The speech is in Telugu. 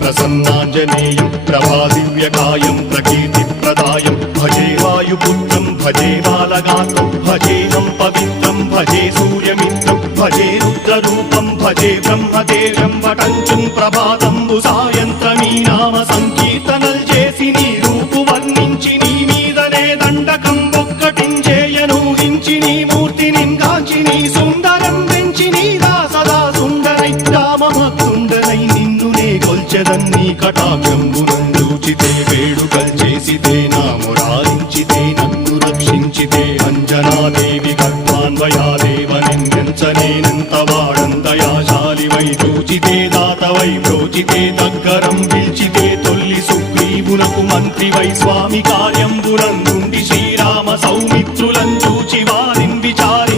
ప్రసన్నాంజనేయం ప్రభాదివ్యకాయం ప్రకీర్తిప్రదాయం భజే వాయుపుత్రం భజే బాలగాత్రం భజేహం పవిత్రం భజే సూర్యమిత్రం భజే రుద్రరూపం భజే బ్రహ్మదేవం వటంచుం ప్రభాతంబు సాయంత్రమీ నామ సంకీర్తనల్ చేసి నీ రూపు వర్ణించి నీ మీదనే దండకం ఒక్కటించేయనూహించి నీ మూర్తిని కాంచి నీ సుందరం పెంచి నీదా సదా సుందరై రామభక్తుండనై నిన్నునే కొల్చెదన్నీ కటాక్షంబునందూచితే వేడుకల్ చేసితే నా మురారించితే నన్ను రక్షించితే అంజనాదేవి గర్భాన్వయాదేవ నిందించనేనంత వాడంతయాశాలివై చూచితే దాతవై బ్రోచితే దగ్గరం పిలిచితే తొల్లి సుగ్రీవునకు మంత్రివై స్వామి కార్యంబునందుండి శ్రీరామ సౌమిత్రులం చూచి వారిని విచారి